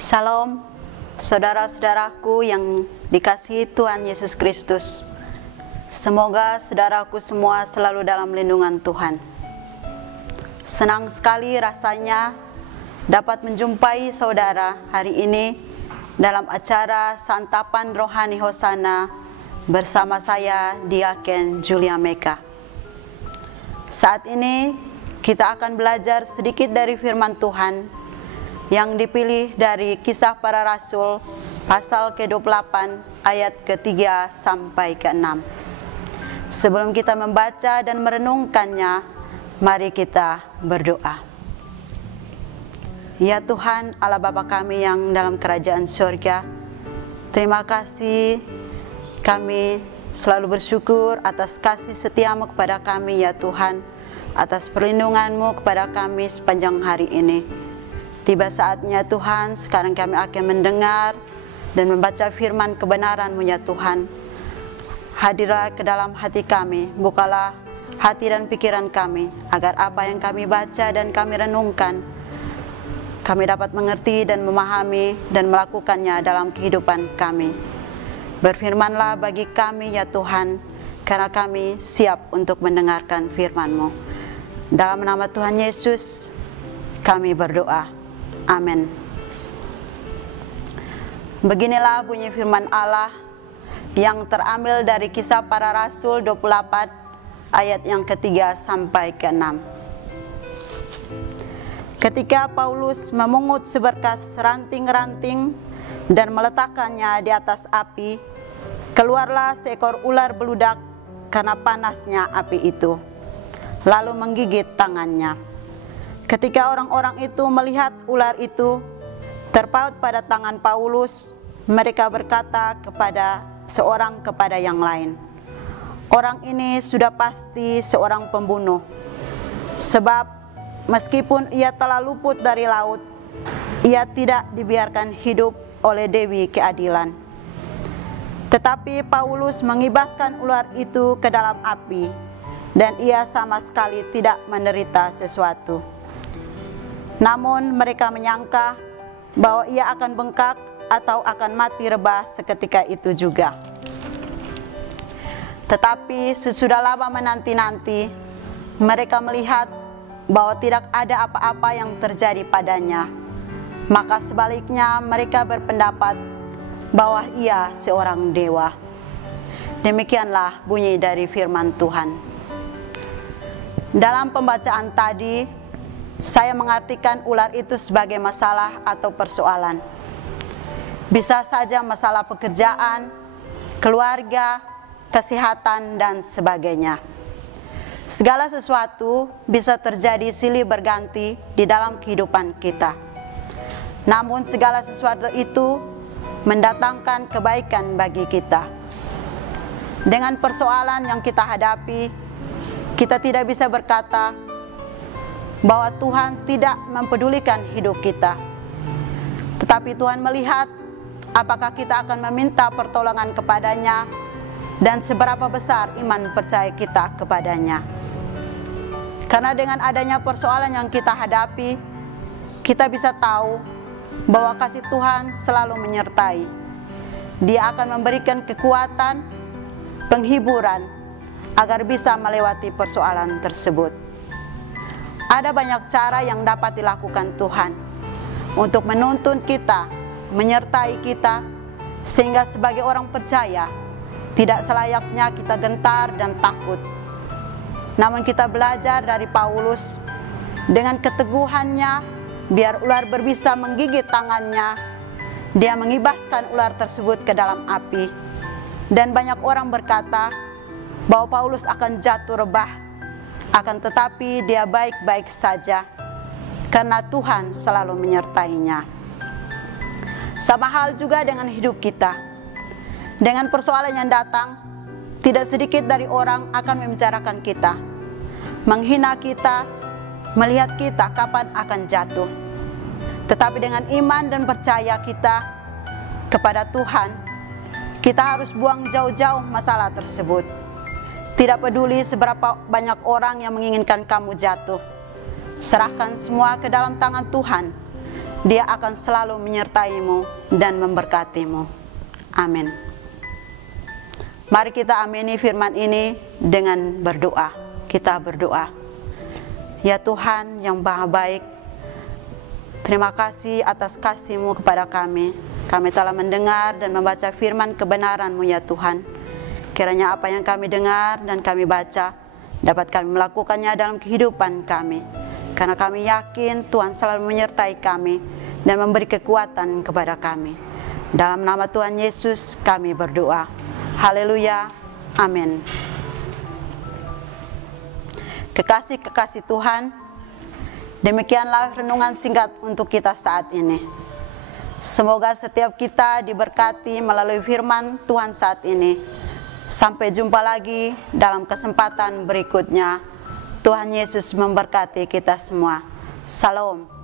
Salam, saudara-saudaraku yang dikasihi Tuhan Yesus Kristus. Semoga saudaraku semua selalu dalam lindungan Tuhan. Senang sekali rasanya dapat menjumpai saudara hari ini dalam acara Santapan Rohani Hosana bersama saya, Diaken Julia Meka. Saat ini kita akan belajar sedikit dari firman Tuhan yang dipilih dari Kisah Para Rasul pasal ke-28 ayat ke-3 sampai ke-6. Sebelum kita membaca dan merenungkannya, mari kita berdoa. Ya Tuhan, Allah Bapa kami yang dalam kerajaan surga, terima kasih, kami selalu bersyukur atas kasih setiamu kepada kami ya Tuhan, atas perlindunganmu kepada kami sepanjang hari ini. Tiba saatnya Tuhan, sekarang kami akan mendengar dan membaca firman kebenaran-Mu ya Tuhan. Hadirlah ke dalam hati kami, bukalah hati dan pikiran kami, agar apa yang kami baca dan kami renungkan, kami dapat mengerti dan memahami dan melakukannya dalam kehidupan kami. Berfirmanlah bagi kami ya Tuhan, karena kami siap untuk mendengarkan firman-Mu. Dalam nama Tuhan Yesus, kami berdoa. Amin. Beginilah bunyi firman Allah yang terambil dari Kisah Para Rasul 28 ayat yang ke-3 sampai ke-6. Ketika Paulus memungut seberkas ranting-ranting dan meletakkannya di atas api, keluarlah seekor ular beludak karena panasnya api itu, lalu menggigit tangannya. Ketika orang-orang itu melihat ular itu terpaut pada tangan Paulus, mereka berkata seorang kepada yang lain, "Orang ini sudah pasti seorang pembunuh, sebab meskipun ia telah luput dari laut, ia tidak dibiarkan hidup oleh Dewi Keadilan." Tetapi Paulus mengibaskan ular itu ke dalam api, dan ia sama sekali tidak menderita sesuatu. Namun mereka menyangka bahwa ia akan bengkak atau akan mati rebah seketika itu juga. Tetapi sesudah lama menanti-nanti, mereka melihat bahwa tidak ada apa-apa yang terjadi padanya. Maka sebaliknya mereka berpendapat bahwa ia seorang dewa. Demikianlah bunyi dari firman Tuhan. Dalam pembacaan tadi, saya mengartikan ular itu sebagai masalah atau persoalan. Bisa saja masalah pekerjaan, keluarga, kesehatan, dan sebagainya. Segala sesuatu bisa terjadi silih berganti di dalam kehidupan kita. Namun segala sesuatu itu mendatangkan kebaikan bagi kita. Dengan persoalan yang kita hadapi, kita tidak bisa berkata bahwa Tuhan tidak mempedulikan hidup kita. Tetapi Tuhan melihat apakah kita akan meminta pertolongan kepadanya dan seberapa besar iman percaya kita kepadanya. Karena dengan adanya persoalan yang kita hadapi, kita bisa tahu bahwa kasih Tuhan selalu menyertai. Dia akan memberikan kekuatan, penghiburan agar bisa melewati persoalan tersebut. Ada banyak cara yang dapat dilakukan Tuhan untuk menuntun kita, menyertai kita, sehingga sebagai orang percaya tidak selayaknya kita gentar dan takut. Namun kita belajar dari Paulus, dengan keteguhannya, biar ular berbisa menggigit tangannya, dia mengibaskan ular tersebut ke dalam api. Dan banyak orang berkata bahwa Paulus akan jatuh rebah. Akan tetapi dia baik-baik saja, karena Tuhan selalu menyertainya. Sama hal juga dengan hidup kita. Dengan persoalan yang datang, tidak sedikit dari orang akan membicarakan kita, menghina kita, melihat kita kapan akan jatuh. Tetapi dengan iman dan percaya kita kepada Tuhan, kita harus buang jauh-jauh masalah tersebut. Tidak peduli seberapa banyak orang yang menginginkan kamu jatuh, serahkan semua ke dalam tangan Tuhan, Dia akan selalu menyertaimu dan memberkatimu. Amin. Mari kita amini firman ini dengan berdoa. Kita berdoa. Ya Tuhan yang Maha Baik, terima kasih atas kasih-Mu kepada kami. Kami telah mendengar dan membaca firman kebenaran-Mu ya Tuhan. Kiranya apa yang kami dengar dan kami baca, dapat kami melakukannya dalam kehidupan kami. Karena kami yakin Tuhan selalu menyertai kami dan memberi kekuatan kepada kami. Dalam nama Tuhan Yesus kami berdoa. Haleluya. Amin. Kekasih-kekasih Tuhan, demikianlah renungan singkat untuk kita saat ini. Semoga setiap kita diberkati melalui firman Tuhan saat ini. Sampai jumpa lagi dalam kesempatan berikutnya. Tuhan Yesus memberkati kita semua. Salam.